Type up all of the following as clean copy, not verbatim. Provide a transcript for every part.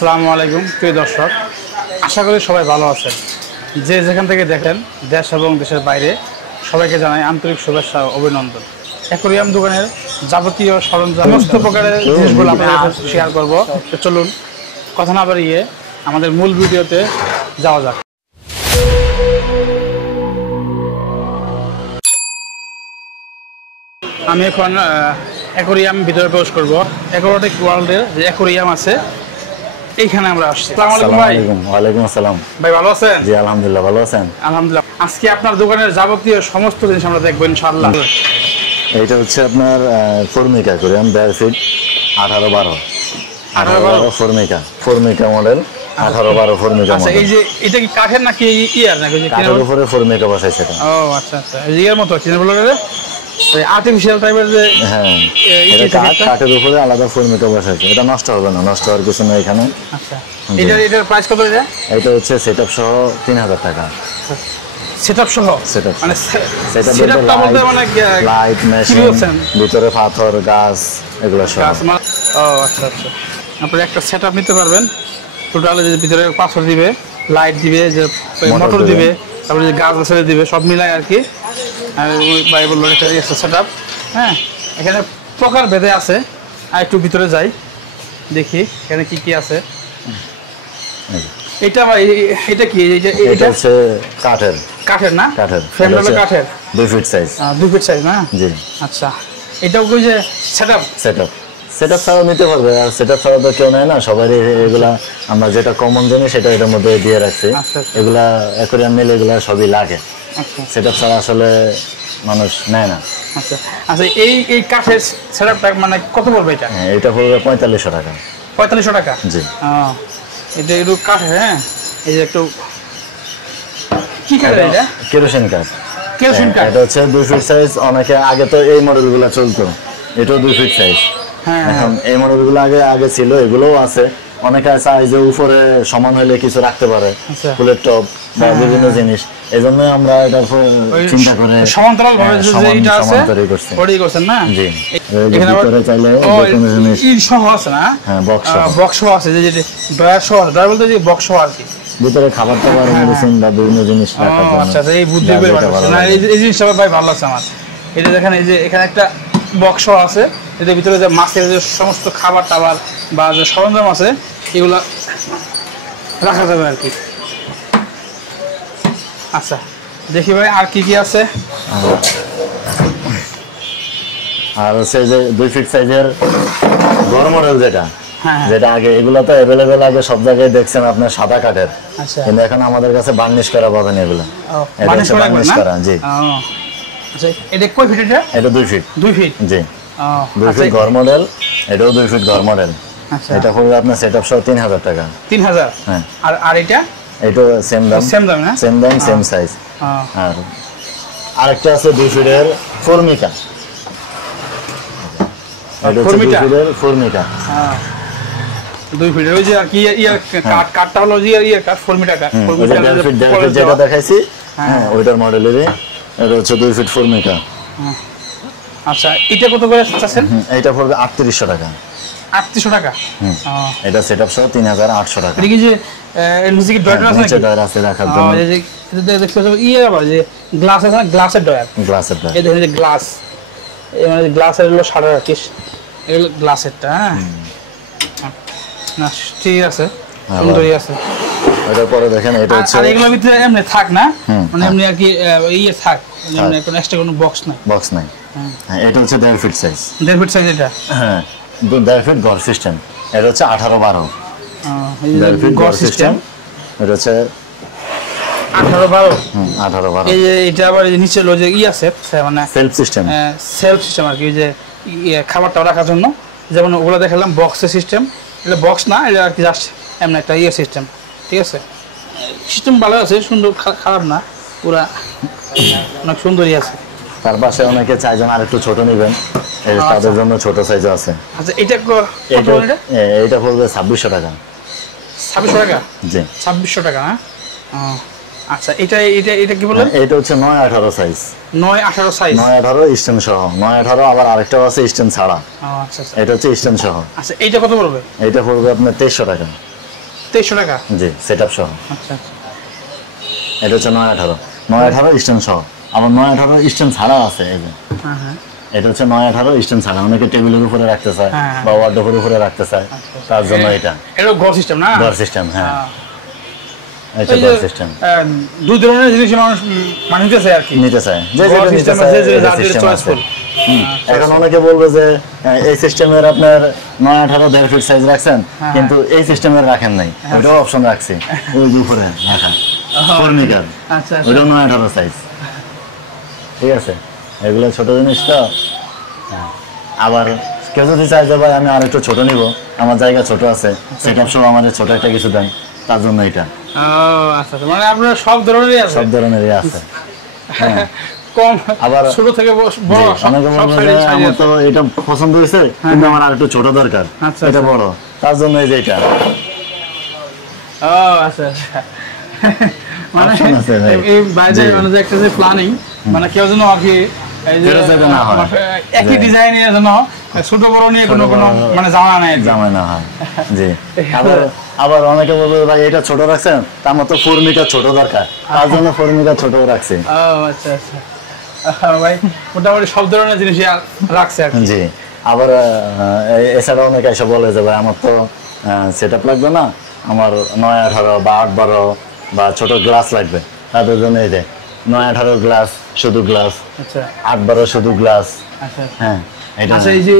আসসালামু আলাইকুম প্রিয় দর্শক, আশা করি সবাই ভালো আছেন। যে যেখান থেকে দেখেন দেশ এবং দেশের বাইরে সবাইকে জানাই আন্তরিক শুভেচ্ছা ও অভিনন্দন। অ্যাকোরিয়াম দোকানের যাবতীয় সরঞ্জাম সমস্ত প্রকারের জিনিসগুলো আপনাদের সাথে শেয়ার করব। তো চলুন কথা না বাড়িয়ে আমাদের মূল ভিডিওতে যাওয়া যাক। আমি এখন অ্যাকোরিয়াম ভিতরে প্রবেশ করব। অ্যাকোয়াটিক ওয়ার্ল্ডের যে অ্যাকোরিয়াম আছে এইখানে আমরা আসছি। আসসালামু আলাইকুম। ওয়ালাইকুম আসসালাম। ভাই ভালো আছেন? জি আলহামদুলিল্লাহ, ভালো আছেন? আলহামদুলিল্লাহ। আজকে আপনার দোকানের যাবতীয় সমস্ত জিনিস আমরা দেখবো ইনশাআল্লাহ। এইটা হচ্ছে আপনার Formica aquarium 1.5 feet 18-12 Formica model 18-12 Formica model. এই যে এটা কি কাঠের নাকি ইয়ার নাকি? কাঠের উপরে ফর্মিকা বসাইছে এটা। ও আচ্ছা আচ্ছা, ইয়ার মতো কি বলে রে, আর্টিফিশিয়াল টাইপের যে। হ্যাঁ, এটা কাঠের উপরে আলাদা ফর্মিকা বসাইছে। এটা নষ্ট হবে না, নষ্ট হওয়ার কিছু না এখানে। আচ্ছা, এটার প্রাইস কত? এটা হচ্ছে সেটআপ সহ 3000 টাকা। সেটআপ সহ? সেটআপ মানে সেটআপটা বলতে মানে লাইট মেশিন, ভিতরে পাথর, গাছ, এগুলো সব। ও আচ্ছা আচ্ছা, আপনারা একটা সেটআপ নিতে পারবেন। টোটাল যে ভিতরে পাথর দিবে, লাইট দিবে, যে মোটর দিবে, তারপরে যে গাছ গাছালি দিবে, সব মিলাই আর কি। আর ভাই বললো এটা সেটআপ। হ্যাঁ, এখানে প্রকার ভেদে আছে। আর একটু ভিতরে যাই, দেখি এখানে কি কি আছে। এটা কি? এটা হচ্ছে কাঠের। কাঠের না? কাঠের। ফ্রেম হলো কাঠের। 2 ফিট সাইজ। 2 ফিট সাইজ না? জি। আচ্ছা, এটাও কই যে সেটআপ ছাড়াও নিতে পারবে। আর সেটআপ ছাড়া তো কেউ নেয় না, সবারই এগুলা আমরা যেটা কমন জানি সেটা এটার মধ্যে দিয়ে রাখছি। এগুলা অ্যাকোরিয়াম নিলে এগুলা সবই লাগে। সেটআপ ছাড়া আসলে মানুষ নেয় না। আচ্ছা আচ্ছা, এই কাঠের সেটআপটা মানে কত পড়বে এটা? হ্যাঁ, এটা পড়বে 4500 টাকা। 4500 টাকা? জি। এটা একটু কাঠ। হ্যাঁ, এই যে একটু কি কাঠ এটা? কেরোসিন কাঠ। কেরোসিন কাঠ। এটা হচ্ছে 2 ফিট সাইজ। অনেকে আগে তো এই মডেলগুলো চলতো, এটাও 2 ফিট সাইজ। হ্যাঁ, এখন এই মডেলগুলো আগে ছিল, এগুলোও আছে। অনেকে চায় যে উপরে সমান হলে কিছু রাখতে পারে, ফুলের টব বা বিভিন্ন জিনিস। এই জন্য আমরা এটা চিন্তা করে সমান্তরাল ভাবে যেটা আছে ওটাই করছেন না? জি। এখানে ভিতরে চাইলে এরকম জিনিস ই সহ আছে না? হ্যাঁ, বক্স সহ আছে, যে ড্রয়ার সহ। ড্রয়ার বলতে যে বক্স সহ আর কি, ভিতরে খাবার টাবার, মেডিসিন বা বিভিন্ন জিনিস রাখার জন্য। আচ্ছা, এই বুদ্ধি করে না, এই জিনিসটা ভাই ভালো আছে আমার। এটা দেখেন, এই যে এখানে একটা বক্স সহ আছে। এটার ভিতরে যে মাছের যে সমস্ত খাবার টাবার বা যে সরঞ্জাম আছে এগুলা রাখা যাবে আর কি। আচ্ছা, দেখি ভাই আর কি কি আছে। আর হচ্ছে যে 2 ফিট সাইজের বড় মডেল যেটা আগে, এগুলো তো অ্যাভেলেবেল আগে সব জায়গায় দেখছেন আপনার সাদা কাঠের। কিন্তু এখন আমাদের কাছে বার্নিশ করা পাবেন এগুলো। বার্নিশ করা। জি। আচ্ছা, এটা কয় ফিট? এটা 2 ফিট। 2 ফিট? জি। 2 ফিট ঘর মডেল। এটাও 2 ফিট ঘর মডেল। আচ্ছা, এটা পড়বে আপনার সেটআপ সহ 3000 টাকা। 3000? হ্যাঁ। আর এটা সেম দাম না? সেম দাম, সেম সাইজ। আর আরেকটা আছে 2 ফিটের ফর্মিকা। এটা 2 ফিটের ফর্মিকা। 2 ফিটের ওই যে আর কি কাঠটা হলো যে কাঠ ফর্মিকা। যেটা দেখাইছি, হ্যাঁ, ওইটার মডেলেরই। এটা হচ্ছে 2 ফিট ফর্মিকা। আচ্ছা, এটা কত করে চাচ্ছেন? এটা পড়বে 3800 টাকা। 3800 টাকা? এটা সেটআপ সহ 3800 টাকা। এটা কি যে এর নিচে কি ডয়ার আছে নাকি? ডয়ার আছে রাখার জন্য। এই যে এটা দেখতে আবার যে গ্লাস আছে না, গ্লাসের ডয়ার। এই দেখেন যে গ্লাস, এই মানে গ্লাসের হলো 38 এগুলো গ্লাসেরটা। হ্যাঁ, না ঠিক আছে, সুন্দরই আছে। এটার পরে দেখেন, এটা হচ্ছে আর এগুলোর ভিতরে এমনি থাক না, মানে এমনি আর কি থাক, মানে কোনো এক্সট্রা কোনো বক্স নাই। হ্যাঁ, এটা হচ্ছে 1.5 ফিট সাইজ। 1.5 ফিট সাইজ এটা? হ্যাঁ, 1.5 ফিট ঘর সিস্টেম। এটা হচ্ছে 18-12 ফিট ঘর সিস্টেম। এটা হচ্ছে 18-12। 18-12। এই যে এটা আবার নিচে লো যে আছে, মানে সেলফ সিস্টেম আর কি, যে খাবারটা রাখার জন্য। যেমন ওগুলো দেখালাম বক্সের সিস্টেম, এটা বক্স না, এটা আর কি জাস্ট এমন একটা সিস্টেম। ঠিক আছে, সিস্টেম ভালো আছে, সুন্দর, খারাপ না, পুরা অনেক সুন্দরই আছে। তার পাশে অনেকে চাইছেন আর একটু ছোট নেবেন, তাদের জন্য ছোট সাইজ আছে। আচ্ছা, এটা পড়বে 2600 টাকা। 2600 টাকা? জি, 2600 টাকা না? আচ্ছা, এটা কি বললেন? এটা হচ্ছে 9-18 সাইজ। 9-18 সাইজ? 9-18 স্টেন সহ। 9-18 আবার আরেকটাও আছে স্টেন ছাড়া। আচ্ছা, এটা হচ্ছে স্টেন সহ। আচ্ছা, এটা কত পড়বে? এটা পড়বে আপনার 2300 টাকা। 2300 টাকা জি সেটআপ সহ। আচ্ছা এটা হচ্ছে 918 918 স্ট্যান্ড সহ। আবার 918 স্ট্যান্ড ছাড়া আছে এই যে। হ্যাঁ এটা হচ্ছে 918 স্ট্যান্ড ছাড়া, অনেকে টেবিলের উপরে রাখতে চায় বা ওয়ার্ডরোবের উপরে রাখতে চায়, তার জন্য এটা ঘর সিস্টেম না? ঘর সিস্টেম, হ্যাঁ এটা ঘর সিস্টেম। দুই ধরনের জিনিস মানুষ নিতে চায় আর কি, নিতে চায় যে যেটা নিতে চায় সিস্টেম আছে। এখন অনেকে বলবে যে এই সিস্টেমের আপনার 918 1.5 ফিট সাইজ রাখছেন কিন্তু এই সিস্টেমের রাখেন নাই, ওটাও অপশন রাখছি ওই উপরে রাখা ফর্নিচার। আচ্ছা ওটাও 918 সাইজ, ঠিক আছে। এগুলো ছোট জিনিস তো। আবার কেউ যদি চাই যে ভাই আমি আর একটু ছোট নিব, আমার জায়গা ছোট আছে, সেটআপ সহ আমাদের ছোট একটা কিছু দেন, তার জন্য এটা। আচ্ছা মানে আপনার সব ধরনেরই আছে? সব ধরনেরই আছে। কম আবার ছোট থেকে বড় সব সাইজের আমার তো এটা পছন্দ হয়েছে কিন্তু আমার আর একটু ছোট দরকার, এটা বড়, তার জন্য এই যে এটা। আচ্ছা মানে এই বাইরে মানে যে একটা যে প্ল্যানিং, মানে কেউ যেন আর কি একই ডিজাইনের জন্য ছোট বড় নিয়ে কোনো মানে জামানা হয়। জি আবার অনেকে বলবে ভাই এটা ছোট রাখছেন, আমার তো 4 মিটার ছোট দরকার, তার জন্য 4 মিটার ছোট রাখছি। আচ্ছা ভাই মোটামুটি সব ধরনের জিনিস রাখছে আর কি। জি আবার এছাড়া অনেকে এসে বলে যে ভাই আমার তো সেটআপ লাগবে না, আমার 918 বা 812 বা ছোট গ্লাস লাগবে, তাদের জন্য এই যে 918 গ্লাস, শুধু গ্লাস, আচ্ছা 812 শুধু গ্লাস। আচ্ছা হ্যাঁ এটা। আচ্ছা এই যে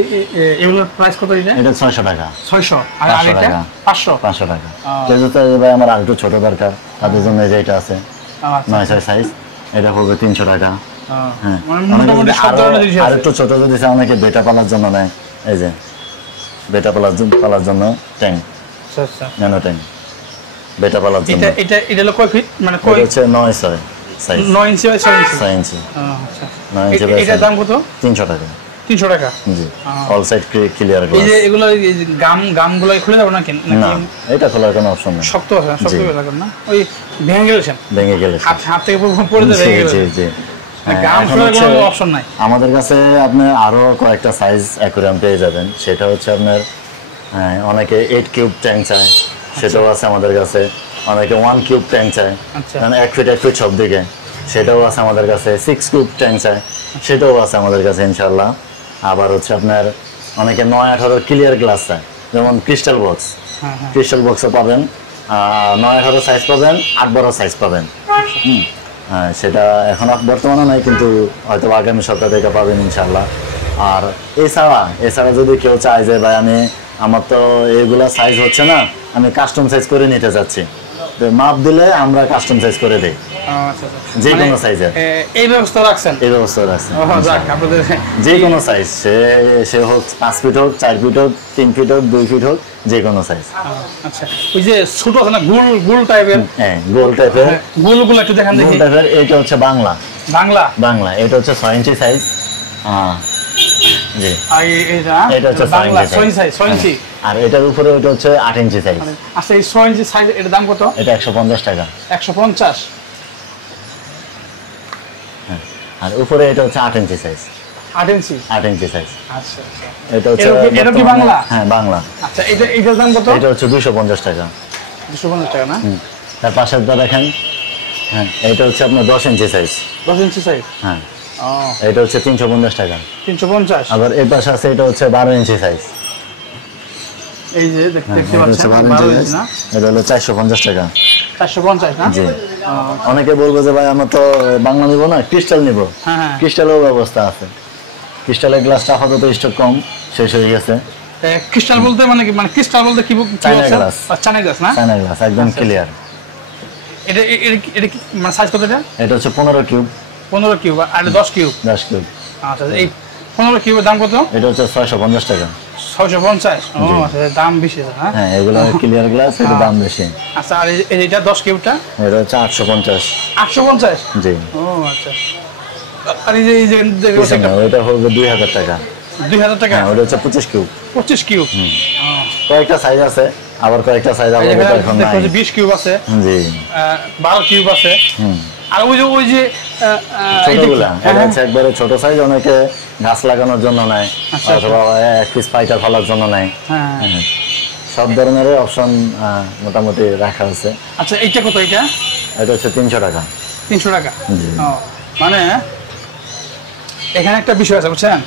এগুলোর প্রাইস কত? এটা 600 টাকা। 600 আর আরেকটা 500 টাকা। কেউ যদি ভাই আমার আর একটু ছোট দরকার, তাদের জন্য এই যে এটা আছে 9 সাইজ, এটা হবে 300 টাকা। হ্যাঁ মোটামুটি সব ধরনের জিনিস আছে। আর একটু ছোট যদি চাই, অনেকে বেটা পালার জন্য নেয়, এই যে বেটা পালার জন্য ট্যাঙ্ক। আচ্ছা ন্যানো ট্যাঙ্ক বেটা পালার জন্য। এটা হলো কয় ফিট? মানে কয় হচ্ছে 9 সাইজ, 9 ইঞ্চি বাই 6 ইঞ্চি। 6 ইঞ্চি। আচ্ছা 9 ইঞ্চি বাই। এটার দাম কত? 300 টাকা। 300 টাকা। জি অল সাইড ক্লিয়ার গ্লাস। এই যে এগুলো গামগুলো খুলে দাও নাকি? না এটা খোলার কোনো অপশন নেই। শক্ত আছে, শক্ত লাগে না? ওই ভেঙে গেলে হাত থেকে পড়ে যাবে। জি জি গাম খোলার কোনো অপশন নাই। আমাদের কাছে আপনি আরো কয়েকটা সাইজ অ্যাকুয়ারিয়াম পেয়ে যাবেন। সেটা হচ্ছে আপনার অনেকে 8 কিউব ট্যাঙ্ক চায়, সেটাও আছে আমাদের কাছে। অনেকে 1 কিউব ট্যাঙ্ক চায়, মানে 1 ফিট সব দিকে, সেটাও আছে আমাদের কাছে। 6 কিউব ট্যাঙ্ক চায়, সেটাও আছে আমাদের কাছে ইনশাআল্লাহ। আবার হচ্ছে আপনার অনেকে 918 ক্লিয়ার গ্লাস চায়, যেমন ক্রিস্টাল বক্স, ক্রিস্টাল বক্সও পাবেন, 918 সাইজ পাবেন, 812 সাইজ পাবেন। সেটা এখন বর্তমানে নাই, কিন্তু হয়তো আগামী সপ্তাহ থেকে পাবেন ইনশাআল্লাহ। আর এছাড়া যদি কেউ চায় যে ভাই আমার তো এইগুলা সাইজ হচ্ছে না, আমি কাস্টম সাইজ করে নিতে চাচ্ছি, মাপ দিলে আমরা কাস্টম সাইজ করে দেই, যে কোনো সাইজের। এই ব্যবস্থা রাখছেন? এই ব্যবস্থা রাখছেন, যে কোনো সাইজ, সে হোক 5 ফিট হোক, 4 ফিট হোক, 3 ফিট হোক, 2 ফিট হোক, যে কোনো সাইজ। আচ্ছা ওই যে ছোট আছে না গোল টাইপের? হ্যাঁ গোল টাইপের। গোলগুলো একটু দেখান দেখি। গোল টাইপের এটা হচ্ছে বাংলা। এটা হচ্ছে 6 ইঞ্চি সাইজ। জি এটা হচ্ছে 6 ইঞ্চি। আর এটার উপরে ওটা হচ্ছে 8 ইঞ্চি সাইজ। আচ্ছা এই 6 ইঞ্চি সাইজ এর দাম কত? এটা 150 টাকা। 150। হ্যাঁ আর উপরে এটা হচ্ছে 8 ইঞ্চি সাইজ। 8 ইঞ্চি সাইজ। আচ্ছা এটা হচ্ছে এটা কি বাংলা? হ্যাঁ বাংলা। আচ্ছা এটার দাম কত? এটা হচ্ছে 250 টাকা। 250 টাকা না? তার পাশেরটা দেখেন, হ্যাঁ এটা হচ্ছে আপনার 10 ইঞ্চি সাইজ। 10 ইঞ্চি সাইজ। হ্যাঁ এটা হচ্ছে 350 টাকা। 350। আবার এর পাশে আছে এটা হচ্ছে 12 ইঞ্চি সাইজ। এই যে দেখতে পাচ্ছেন 12 ইঞ্চি না? এটা হলো 450 টাকা। 450 না? জি। অনেকে বলবে যে ভাই আমরা তো বাংলা নিব না, ক্রিস্টাল নিব। হ্যাঁ ক্রিস্টালের ব্যবস্থা আছে। ক্রিস্টালের গ্লাসটা আপাতত স্টক কম, শেষ হয়ে গেছে। ক্রিস্টাল বলতে মানে কি? মানে ক্রিস্টাল বলতে কি? China glass. চায়না গ্লাস না? চায়না গ্লাস একদম ক্লিয়ার। এটা মানে সাইজ কত? এটা হচ্ছে 15 কিউব। 15 কিউব আর 10 কিউব। 10 কিউব। আচ্ছা এই 15 কিউবের দাম কত? এটা হচ্ছে 650 টাকা। 650। ও আচ্ছা দাম বেশি না? হ্যাঁ এগুলো ক্লিয়ার গ্লাস, এর দাম বেশি। আচ্ছা আর এটা 10 কিউবটা? এটা হচ্ছে 850। 850? জি। ও আচ্ছা। আর এই যে এটা হবে 2000 টাকা। 2000 টাকা? হ্যাঁ ওটা হচ্ছে 25 কিউব। 25 কিউব। কয়েকটা সাইজ আছে, আবার কয়েকটা সাইজ আবার এখন নাই। 20 কিউব আছে। জি। 12 কিউব আছে। আর ওই যে ছোটগুলা, এটা হচ্ছে একবারে ছোট সাইজ, অনেকে গাছ লাগানোর জন্য নেয় অথবা এক পিস পাইকার ফলার জন্য নেয়। সব ধরনের অপশন মোটামুটি রাখা আছে। আচ্ছা এইটা কত? এটা হচ্ছে 300 টাকা। 300 টাকা। মানে এখানে একটা বিষয় আছে বুঝছেন,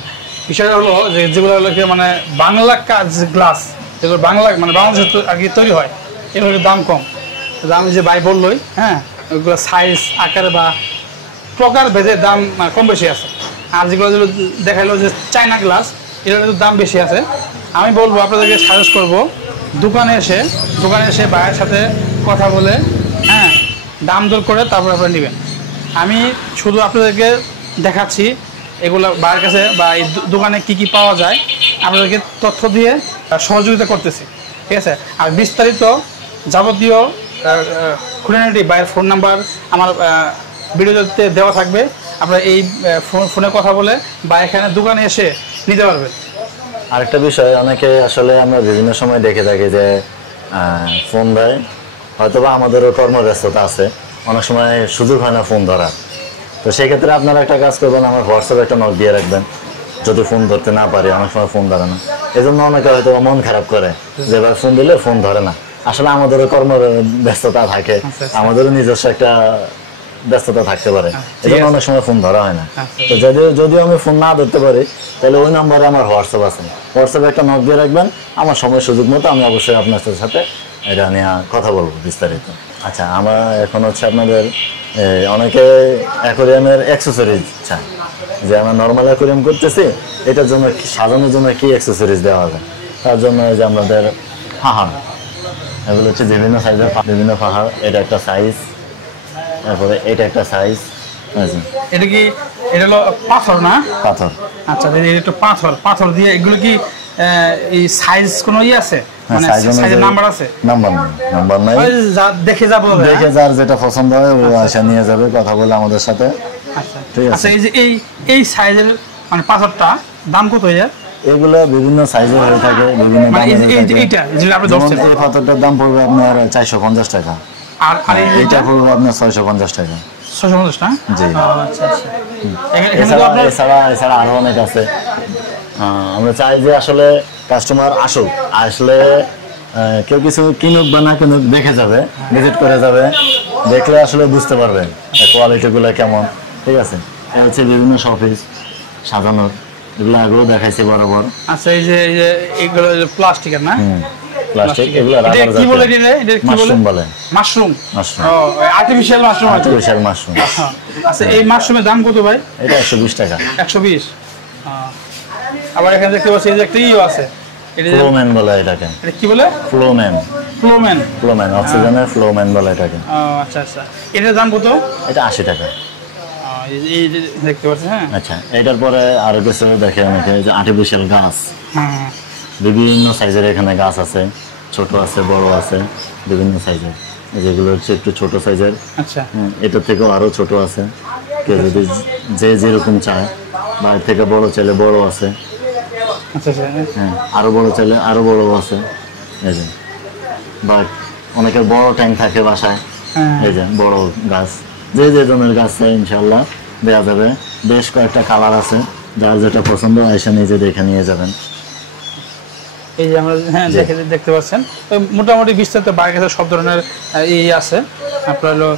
বিষয়টা হলো যে যেগুলো হলো মানে বাংলা কাজ গ্লাস, যেগুলো বাংলা মানে বাংলাদেশে আগে তৈরি হয়, এগুলোর দাম কম। আমি যে ভাই বললোই, হ্যাঁ, ওইগুলো সাইজ আকারে বা প্রকার ভেদে দাম কম বেশি আছে। আর যেগুলো দেখাইলো যে চায়না গ্লাস, এটার দাম বেশি আছে। আমি বলবো আপনাদেরকে সাজেস্ট করবো দোকানে এসে ভাইয়ের সাথে কথা বলে, হ্যাঁ, দাম দর করে তারপর আপনারা নেবেন। আমি শুধু আপনাদেরকে দেখাচ্ছি এগুলো ভাইয়ের কাছে বা এই দোকানে কি কি পাওয়া যায়, আপনাদেরকে তথ্য দিয়ে সহযোগিতা করতেছি, ঠিক আছে। আর বিস্তারিত যাবতীয় খুঁটিনাটি ভাইয়ের ফোন নাম্বার আমার ভিডিওতে দেওয়া থাকবে। আপনারা এই ফোনে কথা বলে বা এখানে দোকানে এসে নিতে পারবেন। আরেকটা বিষয়, অনেকে আসলে আমরা বিভিন্ন সময় দেখে থাকি যে ফোন দেয়, হয়তোবা আমাদেরও কর্মব্যস্ততা আছে, অনেক সময় সুযোগ হয় না ফোন ধরার। তো সেক্ষেত্রে আপনারা একটা কাজ করবেন, আমার হোয়াটসঅ্যাপে একটা নক দিয়ে রাখবেন। যদি ফোন ধরতে না পারে, অনেক সময় ফোন ধরে না, এই জন্য অনেকে হয়তো মন খারাপ করে যে এবার ফোন দিলে ফোন ধরে না। আসলে আমাদেরও কর্মব্যস্ততা থাকে, আমাদেরও নিজস্ব একটা ব্যস্ততা থাকতে পারে, এই জন্য অনেক সময় ফোন ধরা হয় না। তো যদিও আমি ফোন না ধরতে পারি, তাহলে ওই নাম্বারে আমার হোয়াটসঅ্যাপ আছে, হোয়াটসঅ্যাপে একটা নক দিয়ে রাখবেন। আমার সময় সুযোগ মতো আমি অবশ্যই আপনার সাথে এটা নিয়ে কথা বলবো বিস্তারিত। আচ্ছা, আমার এখন হচ্ছে আপনাদের অনেকে অ্যাকোয়ারিয়ামের অ্যাক্সেসরিজ চায়, যে আমরা নর্মাল অ্যাকোয়ারিয়াম করতেছি, এটার জন্য সাজানোর জন্য কি অ্যাক্সেসরিজ দেওয়া যায়। তার জন্য যে আমাদের পাহাড়, এগুলো হচ্ছে বিভিন্ন সাইজের বিভিন্ন পাহাড়। এটা একটা সাইজ, তারপরে এটা একটা সাইজ। এটা কি, এটা হলো পাথর না? পাথর। আচ্ছা, এটা পাথর দিয়ে এগুলো কি এই সাইজ কোনো আছে? মানে সাইজের নাম্বার আছে? নাম্বার নাই, দেখে যার যেটা পছন্দ হয় ও আসা নিয়ে যাবে, কথা বলে আমাদের সাথে। আচ্ছা ঠিক আছে। এই যে এই সাইজের মানে পাথরটা দাম কত? এগুলো বিভিন্ন সাইজের হয়ে থাকে, বিভিন্ন মানে এইটা যেটা আপনি ধরছেন, এই পাথরটার দাম পড়বে আপনার 450 টাকা, আর এইটা পড়বে আপনার 650 টাকা। 650 টাকা? জি। আচ্ছা আচ্ছা। এছাড়া আরো অনেক আছে। আমরা চাই যে আসলে কাস্টমার আসলে কেউ কিছু কিনুক বা না কিনুক, দেখে যাবে, ভিজিট করে যাবে, দেখলে আসলে বুঝতে পারবে কোয়ালিটিগুলো কেমন। ঠিক আছে, এই হচ্ছে বিভিন্ন শোপিস সাজানোর, এগুলো আগেও দেখাইছে বরাবর। আচ্ছা, এই যে এগুলো প্লাস্টিকের না? প্লাস্টিক, এগুলো কি বলে? এটা মাশরুম বলে। মাশরুম? ও, আর্টিফিশিয়াল মাশরুম। আচ্ছা, এই মাশরুমের দাম কত ভাই? এটা 120 টাকা। 120। আবার এখানে দেখতে পাচ্ছি এই যে একটা আছে, এটা ফ্লোম্যান বলে এটাকে। এটা কি বলে? ফ্লোম্যান, অক্সিজেনের ফ্লোম্যান বলে এটাকে। ও আচ্ছা আচ্ছা। এটার দাম কত? এটা 80 টাকা। এই যে দেখতে পাচ্ছেন। হ্যাঁ, আচ্ছা, এটার পরে আরো কিছু দেখে অনেকে, যে আর্টিফিশিয়াল গাছ। হ্যাঁ, বিভিন্ন সাইজের এখানে গাছ আছে, ছোট আছে, বড় আছে, বিভিন্ন সাইজের। যেগুলো হচ্ছে একটু ছোট সাইজের। আচ্ছা, এটার থেকেও আরো ছোট আছে, কেউ যদি যে যেরকম চায়, বা এর থেকে বড় চাইলে বড় আছে। আচ্ছা, হ্যাঁ, আরো বড় চাইলে আরো বড় আছে। এই যে, বা অনেকের বড় ট্যাঙ্ক থাকে বাসায়, এই যে বড় গাছ, যে ধরনের গাছ চাই ইনশাল্লাহ দেওয়া যাবে। বেশ কয়েকটা কালার আছে, যার যেটা পছন্দ এসে নিজে দেখে নিয়ে যাবেন। এই যে আমরা দেখতে পাচ্ছেন, মোটামুটি বিস্তারিত বাইরের কাছে সব ধরনের আছে। আপনার হলো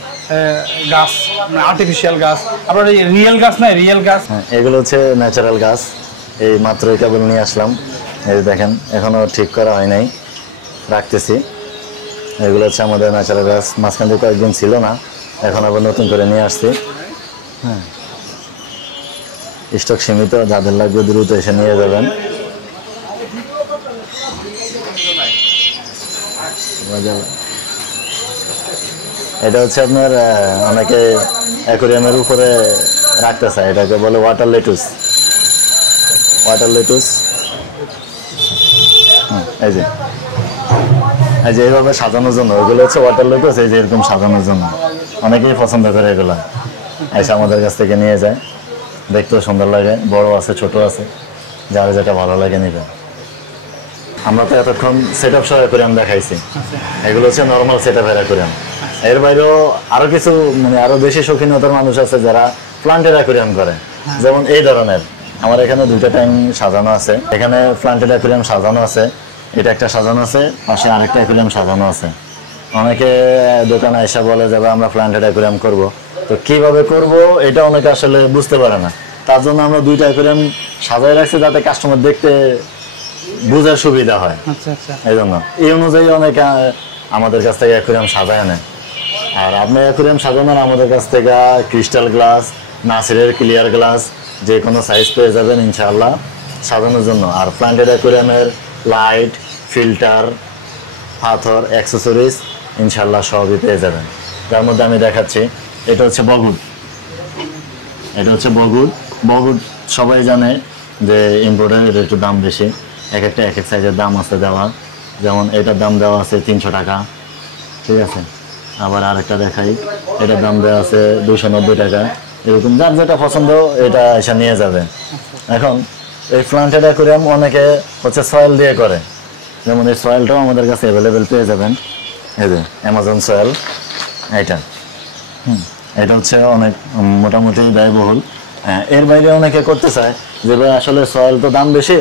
গাছ, আর্টিফিশিয়াল গাছ, আপনার রিয়েল গাছ নাই, রিয়েল গাছ। এগুলো হচ্ছে ন্যাচারাল গাছ, এই মাত্রই কেবল নিয়ে আসলাম। এই দেখেন, এখনো ঠিক করা হয় নাই, রাখতেছি। এগুলো হচ্ছে আমাদের ন্যাচারাল গাছ, মাঝখান থেকে কয়েকদিন ছিল না, এখন আবার নতুন করে নিয়ে আসছি। হ্যাঁ, স্টক সীমিত, যাদের লাগবে দ্রুত এসে নিয়ে যাবেন। এটা হচ্ছে আপনার অনেকে অ্যাকোয়ারিয়ামের উপরে রাখতে চায়, এটাকে বলে ওয়াটার লেটুস। এই যে এইভাবে সাজানোর জন্য, ওইগুলো হচ্ছে ওয়াটার লেটুস। এই যে এরকম সাজানোর জন্য অনেকেই পছন্দ করে, এগুলো এসে আমাদের কাছ থেকে নিয়ে যায়। দেখতেও সুন্দর লাগে, বড় আছে, ছোট আছে, যার যেটা ভালো লাগে নিবে। আমরা তো এতক্ষণ সেট আপ সহ অ্যাকোয়ারিয়াম দেখাইছি, এগুলো হচ্ছে নর্মাল সেট আপ অ্যাকোয়ারিয়াম। এর বাইরেও আরো কিছু, মানে আরো বেশি শৌখিনতার মানুষ আছে যারা প্লান্টেড অ্যাকোয়ারিয়াম করে। যেমন এই ধরনের আমার এখানে 2টা ট্যাঙ্ক সাজানো আছে, এখানে প্লান্টেড অ্যাকোয়ারিয়াম সাজানো আছে। এটা একটা সাজানো আছে, পাশে আরেকটা অ্যাকুরিয়াম সাজানো আছে। অনেকে দোকানে এসে বলে যে আমরা প্ল্যান্টেড অ্যাকুরিয়াম করব, তো কিভাবে করব এটা অনেকে আসলে বুঝতে পারে না। তার জন্য আমরা দুইটা অ্যাকুরিয়াম সাজায় রাখছি যাতে কাস্টমার দেখতে বোঝার সুবিধা হয়। আচ্ছা আচ্ছা, এই জন্য এই অনুযায়ী অনেকে আমাদের কাছ থেকে অ্যাকুরিয়াম সাজায় নেয়। আর আপনি অ্যাকুরিয়াম সাজানোর আমাদের কাছ থেকে ক্রিস্টাল গ্লাস, নাসিরের ক্লিয়ার গ্লাস যে কোনো সাইজ পেয়ে যাবেন ইনশাআল্লাহ সাজানোর জন্য। আর প্ল্যান্টেড অ্যাকুরিয়ামের লাইট, ফিল্টার, পাথর, অ্যাক্সেসরিজ ইনশাআল্লাহ সবই পেয়ে যাবেন। যার মধ্যে আমি দেখাচ্ছি, এটা হচ্ছে বগুড়। এটা হচ্ছে বগুড়। বগুড় সবাই জানে যে ইম্পোর্টের এটা একটু দাম বেশি, এক একটা এক এক সাইজের দাম আছে দেওয়া। যেমন এটার দাম দেওয়া আছে 300 টাকা, ঠিক আছে। আবার আরেকটা দেখাই, এটার দাম দেওয়া আছে 290 টাকা। এরকম যার যেটা পছন্দ এটা এসে নিয়ে যাবে। এখন এই প্ল্যান্টেড অ্যাকুরিয়াম অনেকে হচ্ছে সয়েল দিয়ে করে, যেমন এই সয়েলটাও আমাদের কাছে অ্যাভেলেবেল পেয়ে যাবেন। এই যে অ্যামাজন সয়েল, এটা এটা হচ্ছে অনেক মোটামুটি ব্যয়বহুল। এর বাইরে অনেকে করতে চায় যে ভাই আসলে সয়েল তো দাম বেশি,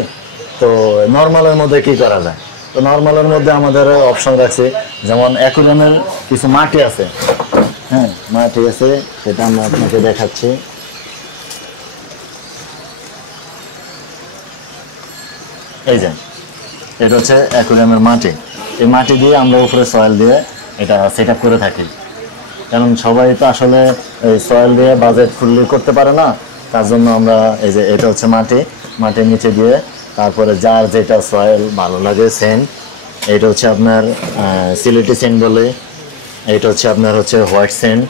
তো নর্মালের মধ্যে কি করা যায়। তো নর্মালের মধ্যে আমাদের অপশন রাখছি, যেমন অ্যাকুরিয়ামের কিছু মাটি আছে, হ্যাঁ মাটি আছে, সেটা আমরা আপনাকে দেখাচ্ছি। এই যে এটা হচ্ছে অ্যাকুরিয়ামের মাটি। এই মাটি দিয়ে আমরা উপরে সয়েল দিয়ে এটা সেট আপ করে থাকি, কারণ সবাই তো আসলে এই সয়েল দিয়ে বাজেট ফুললি করতে পারে না। তার জন্য আমরা এই যে এটা হচ্ছে মাটি, মাটির নিচে দিয়ে তারপরে যার যেটা সয়েল ভালো লাগে সেন্ট, এইটা হচ্ছে আপনার সিলেটি সেন্ট বলে, এইটা হচ্ছে আপনার হচ্ছে হোয়াইট সেন্ট,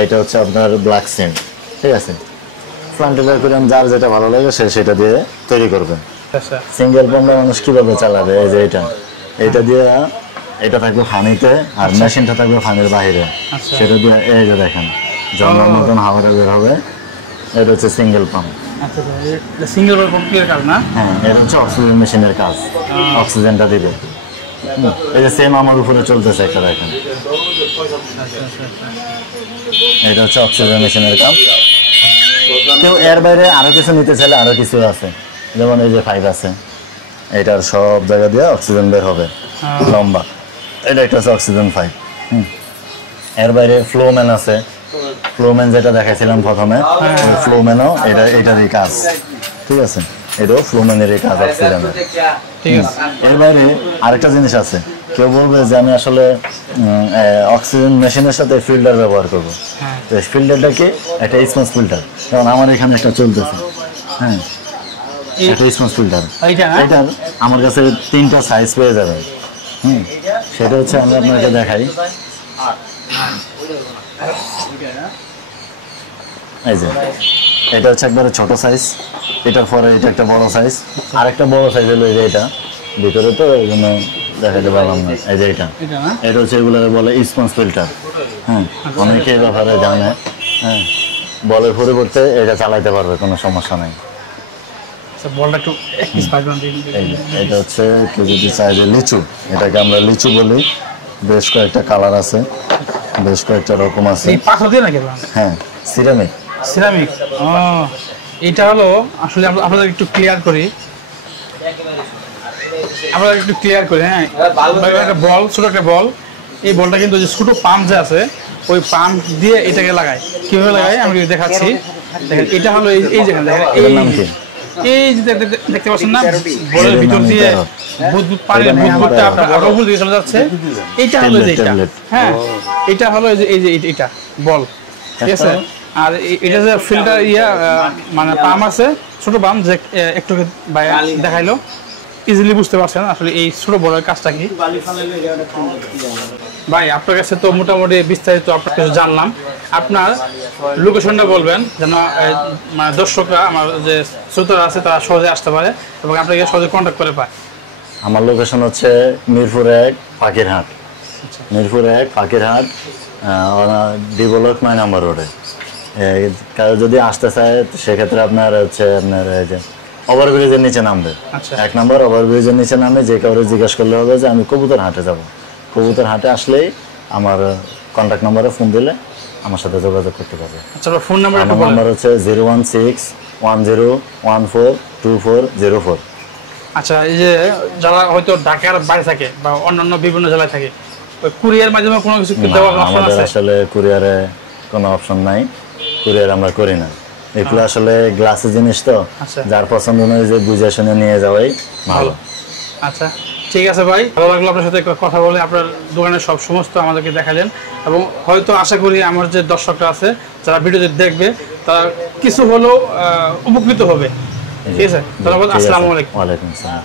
এইটা হচ্ছে আপনার ব্ল্যাক সেন্ট, ঠিক আছে। প্ল্যান্টেড অ্যাকুরিয়াম যার যেটা ভালো লাগে সে সেটা দিয়ে তৈরি করবে। সিঙ্গেল পাম্পে মানুষ কিভাবে চালাবে, এই যে এটা দিয়ে এটা থাকবে পানিতে আর মেশিনটা থাকবে পানির বাইরে, সেটা দিয়ে এই যে দেখেন জলের মতন হাওয়াটা বের হবে। এটা হচ্ছে সিঙ্গেল পাম্প। সিঙ্গেল পাম্পের কাজ না? হ্যাঁ, এটা হচ্ছে অক্সিজেন মেশিনের কাজ, অক্সিজেনটা দিবে। এই যে সেম আমার উপরে চলতেছে একটা দেখেন, এটা হচ্ছে অক্সিজেন মেশিনের কাজ। কেউ এর বাইরে আরো কিছু নিতে চাইলে আরো কিছু আছে, যেমন এই যে পাইপ আছে, এটার সব জায়গা দিয়ে অক্সিজেন বের হবে লম্বা। এটা একটা হচ্ছে অক্সিজেন পাইপ। এর বাইরে ফ্লোম্যান আছে, ফ্লোম্যান যেটা দেখাইছিলাম প্রথমে, ফ্লোম্যানও এটারই কাজ, ঠিক আছে। এটাও ফ্লোম্যানেরই কাজ অক্সিজেনের। এর বাইরে আরেকটা জিনিস আছে, কেউ বলবে যে আমি আসলে অক্সিজেন মেশিনের সাথে ফিল্টার ব্যবহার করবো। ফিল্টারটা কি? একটা স্পঞ্জ ফিল্টার, কারণ আমার এখানে একটা চলতেছে, হ্যাঁ একটা স্পঞ্জ ফিল্টার। এটার আমার কাছে 3টা সাইজ পেয়ে যাবেন। সেটা হচ্ছে আমি আপনাকে দেখাই। এই যে এটা হচ্ছে একবারে ছোট সাইজ, এটার পরে এটা একটা বড় সাইজ, আর একটা বড় সাইজ হলো এটা ভিতরে, তো এই জন্য দেখাতে পারলাম না। এই যে এটা হচ্ছে এগুলোকে বলে স্পঞ্জ ফিল্টার। হ্যাঁ, অনেকে এই ব্যাপারে জানে। হ্যাঁ, বলের পরিবর্তে এটা চালাইতে পারবে, কোনো সমস্যা নেই। এটা হচ্ছে কেউ যদি চাই যে লিচু, এটাকে আমরা লিচু বলি। বেশ কয়েকটা কালার আছে, বেশ কয়েকটা রকম আছে। হ্যাঁ, সিরামিক। সিরামিক, এটা হলো আসলে আপনাদের একটু ক্লিয়ার করি, হ্যাঁ। একটা বল, ছোট একটা বল, এই বলটা কিন্তু যে ছোট পাম্প যে আছে ওই পাম্প দিয়ে এটাকে লাগায়। কিভাবে লাগায় আমি দেখাচ্ছি। দেখেন এটা হলো এই যেখানে দেখেন এই যে দেখতে পাচ্ছেন না, বলের ভিতর দিয়ে বুদবুদ পানির বুদবুদটা আপনার আরো দিয়ে চলে যাচ্ছে। এইটা হলো যে এটা, হ্যাঁ এটা হলো এই যে এটা বল, ঠিক আছে। আর এটা যে ফিল্টার মানে পাম্প আছে, ছোট পাম্প, যে একটু দেখাইলো, ইজিলি বুঝতে পারছেন আসলে এই ছোট বলের কাজটা কি। ভাই আপনার কাছে তো মোটামুটি বিস্তারিত আপনার কিছু জানলাম। আপনার লোকেশনটা বলবেন যেন মানে দর্শকরা, আমার যে শ্রোতারা আছে তারা সহজে আসতে পারে এবং আপনাকে সহজে কন্ট্যাক্ট করে পায়। আমার লোকেশন হচ্ছে মিরপুর 1 ফাকিরহাট। মিরপুর 1 ফাকিরহাট, ডি-ব্লক 9 নম্বর রোডে। কারো যদি আসতে চায় সেক্ষেত্রে আপনার হচ্ছে আপনার এই যে ওভারব্রিজের নিচে নামবে, 1 নম্বর ওভারব্রিজের নিচে নামে যে কাউরে জিজ্ঞেস করলে হবে যে আমি কবুতর হাটে যাব। কবুতর হাটে আসলেই আমার কন্ট্যাক্ট নম্বরে ফোন দিলে আমার সাথে যোগাযোগ করতে পারবে। আচ্ছা, ফোন নাম্বার? আমার নাম্বার হচ্ছে 01610142404। আচ্ছা, এই যে যারা হয়তো ঢাকার বাইরে থাকে বা অন্যান্য বিভিন্ন জেলায় থাকে, ওই কুরিয়ার মাধ্যমে কোনো কিছু দেওয়ার অপশন আছে? আসলে কুরিয়ারে কোনো অপশন নাই, কুরিয়ার আমরা করি না। এগুলো আসলে গ্লাসের জিনিস তো, যার পছন্দ নয় যে বুঝে শুনে নিয়ে যাওয়াই ভালো। আচ্ছা ঠিক আছে ভাই, ভালো লাগলো আপনার সাথে কথা বলে। আপনার দোকানের সব সমস্ত আমাদেরকে দেখালেন এবং হয়তো আশা করি আমার যে দর্শকরা আছে যারা ভিডিওতে দেখবে তারা কিছু হলেও উপকৃত হবে। ঠিক আছে, ধন্যবাদ। আসসালামু আলাইকুম। ওয়ালাইকুম আসসালাম।